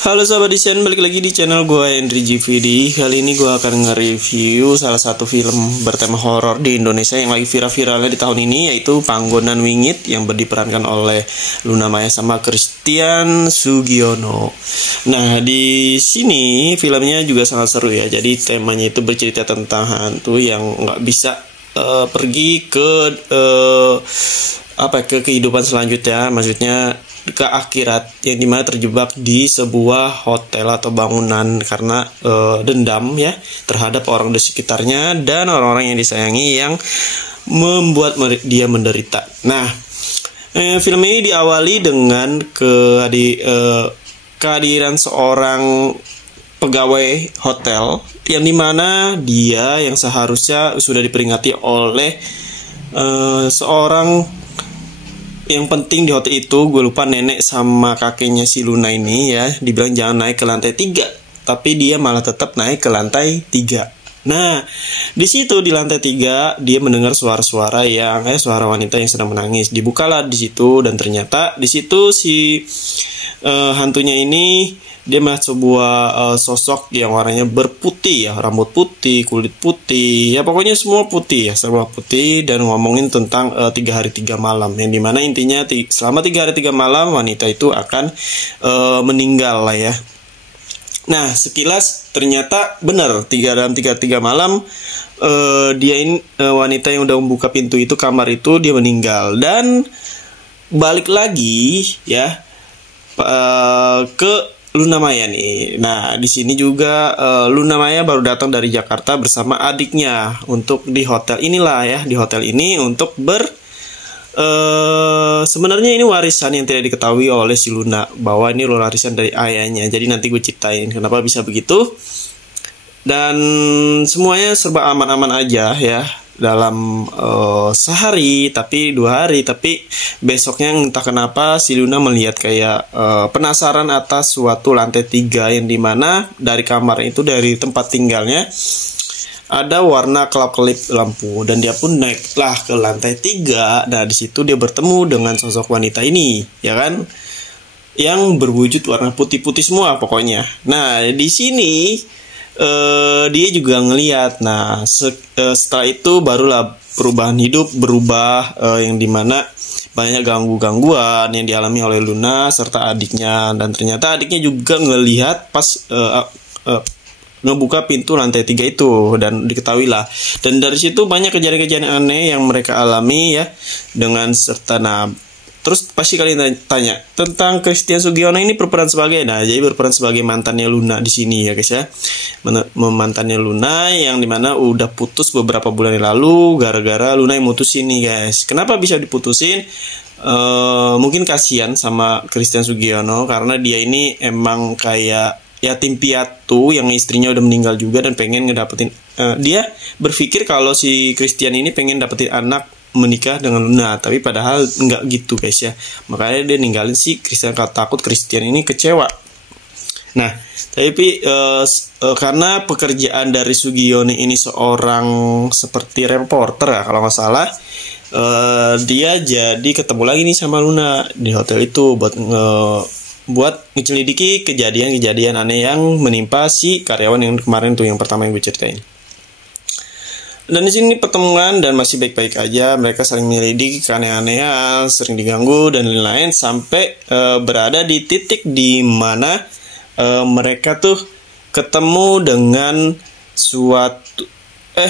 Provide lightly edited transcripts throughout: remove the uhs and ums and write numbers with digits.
Halo sahabat desain, balik lagi di channel gue Henry GVD. Kali ini gue akan nge-review salah satu film bertema horor di Indonesia yang lagi viral-viralnya di tahun ini, yaitu Panggonan Wingit yang diperankan oleh Luna Maya sama Christian Sugiono. Nah, di sini filmnya juga sangat seru ya. Jadi temanya itu bercerita tentang hantu yang nggak bisa pergi ke ke kehidupan selanjutnya, maksudnya ke akhirat, yang dimana terjebak di sebuah hotel atau bangunan karena dendam ya terhadap orang di sekitarnya dan orang-orang yang disayangi yang membuat dia menderita. Nah, film ini diawali dengan kehadiran seorang pegawai hotel yang dimana dia yang seharusnya sudah diperingati oleh seorang yang penting di hotel itu, gue lupa nenek sama kakeknya si Luna ini ya, dibilang jangan naik ke lantai 3, tapi dia malah tetap naik ke lantai 3. Nah, di situ di lantai 3 dia mendengar suara-suara yang suara wanita yang sedang menangis. Dibukalah di situ dan ternyata di situ si hantunya ini dia melihat sebuah sosok yang warnanya berputih ya, rambut putih, kulit putih, ya pokoknya semua putih ya, semua putih, dan ngomongin tentang 3 hari 3 malam, yang dimana intinya selama 3 hari 3 malam wanita itu akan meninggal lah ya. Nah, sekilas ternyata benar, dalam 3 malam dia ini wanita yang udah membuka pintu itu, kamar itu, dia meninggal. Dan balik lagi ya ke Luna Maya nih. Nah, di sini juga Luna Maya baru datang dari Jakarta bersama adiknya untuk di hotel inilah ya, di hotel ini untuk sebenarnya ini warisan yang tidak diketahui oleh si Luna, bahwa ini warisan dari ayahnya. Jadi nanti gue ceritain kenapa bisa begitu. Dan semuanya serba aman-aman aja ya dalam sehari, tapi 2 hari, tapi besoknya entah kenapa si Luna melihat kayak penasaran atas suatu lantai 3 yang dimana dari kamar itu, dari tempat tinggalnya ada warna kelap-kelip lampu, dan dia pun naiklah ke lantai 3. Nah, di situ dia bertemu dengan sosok wanita ini, ya kan, yang berwujud warna putih-putih semua pokoknya. Nah, di sini dia juga ngelihat. Nah, setelah itu barulah perubahan hidup berubah, yang dimana banyak gangguan yang dialami oleh Luna serta adiknya, dan ternyata adiknya juga ngelihat pas ngebuka pintu lantai 3 itu, dan diketahui lah. Dan dari situ banyak kejadian-kejadian aneh yang mereka alami ya, dengan serta. Nah, terus pasti kalian tanya tentang Christian Sugiono ini berperan sebagai, jadi berperan sebagai mantannya Luna di sini ya guys ya, mantannya Luna yang dimana udah putus beberapa bulan yang lalu gara-gara Luna yang mutusin nih guys. Kenapa bisa diputusin? Mungkin kasihan sama Christian Sugiono karena dia ini emang kayak yatim piatu yang istrinya udah meninggal juga, dan pengen ngedapetin dia berpikir kalau si Christian ini pengen dapetin anak menikah dengan Luna, tapi padahal nggak gitu guys ya. Makanya dia ninggalin si Christian, takut Christian ini kecewa. Nah, tapi karena pekerjaan dari Sugiono ini seorang seperti reporter ya kalau nggak salah, dia jadi ketemu lagi nih sama Luna di hotel itu buat ngecelidiki kejadian-kejadian aneh yang menimpa si karyawan yang kemarin tuh, yang pertama yang gue ceritain. Dan di sini pertemuan dan masih baik-baik aja, mereka saling menyelidiki keanehan-anehan, sering diganggu dan lain-lain, sampai berada di titik di mana mereka tuh ketemu dengan suatu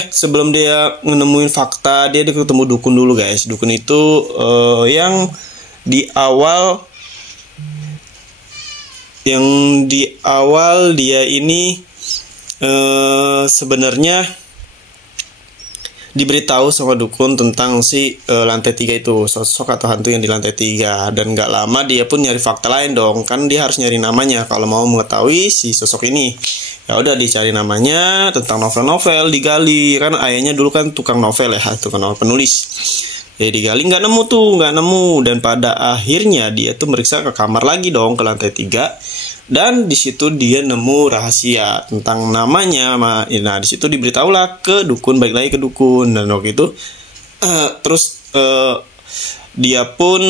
sebelum dia menemuin fakta, dia ketemu dukun dulu guys. Dukun itu yang di awal dia ini sebenarnya diberitahu sama dukun tentang si lantai 3 itu, sosok atau hantu yang di lantai 3. Dan gak lama dia pun nyari fakta lain dong, kan dia harus nyari namanya kalau mau mengetahui si sosok ini. Ya udah, dicari namanya, tentang novel-novel digali, kan ayahnya dulu kan tukang novel ya, tukang novel penulis. Jadi digali nggak nemu, dan pada akhirnya dia tuh meriksa ke kamar lagi dong, ke lantai 3. Dan di situ dia nemu rahasia tentang namanya. Nah, di situ diberitahulah ke dukun, balik lagi ke dukun. Dan waktu itu dia pun,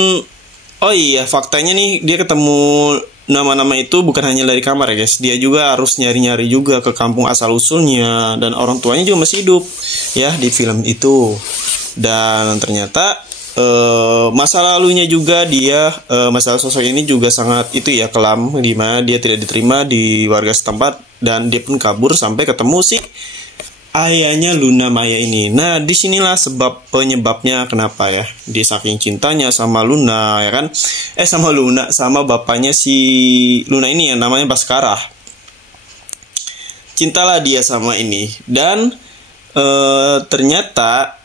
oh iya, faktanya nih dia ketemu nama-nama itu bukan hanya dari kamar ya guys, dia juga harus nyari-nyari juga ke kampung asal usulnya, dan orang tuanya juga masih hidup ya di film itu. Dan ternyata masa lalunya juga dia, masalah sosok ini juga sangat itu ya kelam, dimana dia tidak diterima di warga setempat dan dia pun kabur sampai ketemu si ayahnya Luna Maya ini. Nah, disinilah penyebabnya kenapa ya dia saking cintanya sama Luna ya kan, sama Luna, sama bapaknya si Luna ini yang namanya Baskara. Cintalah dia sama ini, dan ternyata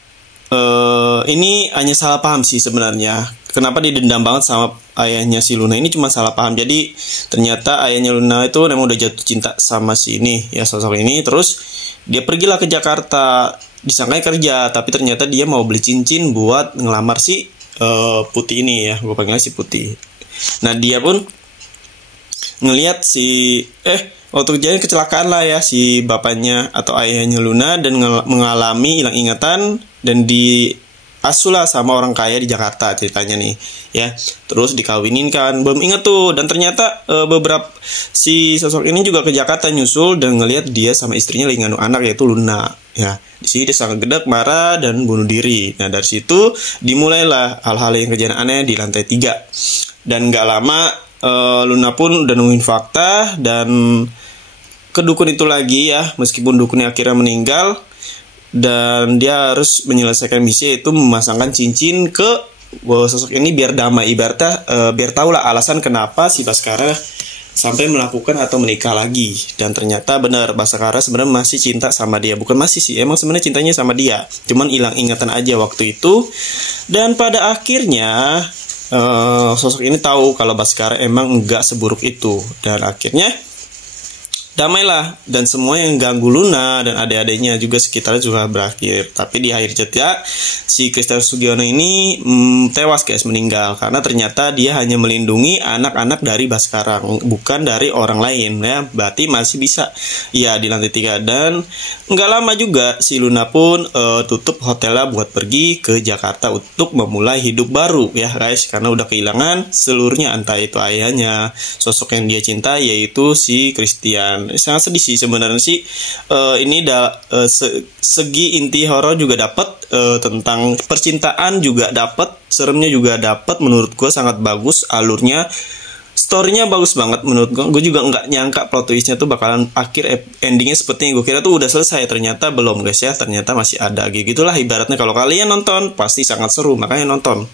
ini hanya salah paham sih sebenarnya. Kenapa dia dendam banget sama ayahnya si Luna ini, cuma salah paham. Jadi ternyata ayahnya Luna itu memang udah jatuh cinta sama si ini ya, sosok ini. Terus dia pergilah ke Jakarta, disangka kerja, tapi ternyata dia mau beli cincin buat ngelamar si Putih ini ya, gue panggilnya si Putih. Nah, dia pun ngelihat si waktu kejadian kecelakaan lah ya si bapaknya atau ayahnya Luna, dan mengalami hilang ingatan dan diasuh sama orang kaya di Jakarta ceritanya nih ya. Terus dikawinin kan, belum inget tuh, dan ternyata beberapa si sosok ini juga ke Jakarta nyusul dan ngelihat dia sama istrinya lagi ngandung anak yaitu Luna ya. Di sini dia sangat gedek, marah, dan bunuh diri. Nah, dari situ dimulailah hal-hal yang kejadian aneh di lantai 3. Dan gak lama Luna pun udah nemuin fakta dan ke dukun itu lagi ya, meskipun dukunnya akhirnya meninggal, dan dia harus menyelesaikan misi, yaitu memasangkan cincin ke sosok ini biar damai, ibaratnya biar tahu lah alasan kenapa si Baskara sampai melakukan atau menikah lagi. Dan ternyata benar, Baskara sebenarnya masih cinta sama dia, bukan masih sih, emang sebenarnya cintanya sama dia, cuman hilang ingatan aja waktu itu. Dan pada akhirnya sosok ini tahu kalau Baskara emang enggak seburuk itu, dan akhirnya damailah, dan semua yang ganggu Luna dan adik-adiknya juga sekitarnya juga berakhir. Tapi di akhir cerita si Christian Sugiono ini tewas guys, meninggal, karena ternyata dia hanya melindungi anak-anak dari Baskara, bukan dari orang lain ya. Berarti masih bisa ya di lantai 3. Dan nggak lama juga si Luna pun tutup hotelnya buat pergi ke Jakarta untuk memulai hidup baru ya guys, karena udah kehilangan seluruhnya, entah itu ayahnya, sosok yang dia cinta yaitu si Christian. Sangat sedih sih sebenarnya sih. Ini segi inti horor juga dapat, tentang percintaan juga dapat, seremnya juga dapat. Menurut gue sangat bagus alurnya, storynya bagus banget menurut gue. Gue juga nggak nyangka plot twistnya tuh bakalan endingnya seperti yang gue kira tuh udah selesai. Ternyata belum guys ya, ternyata masih ada gitulah ibaratnya. Kalau kalian nonton pasti sangat seru, makanya nonton.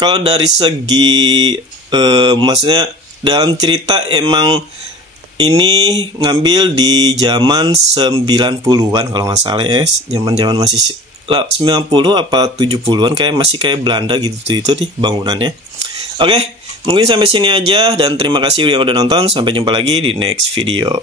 Kalau dari segi maksudnya dalam cerita emang ini ngambil di zaman 90-an kalau nggak salah ya. Zaman-zaman masih 90 apa 70-an, kayak masih kayak Belanda gitu itu nih bangunannya. Oke, mungkin sampai sini aja, dan terima kasih yang udah nonton. Sampai jumpa lagi di next video.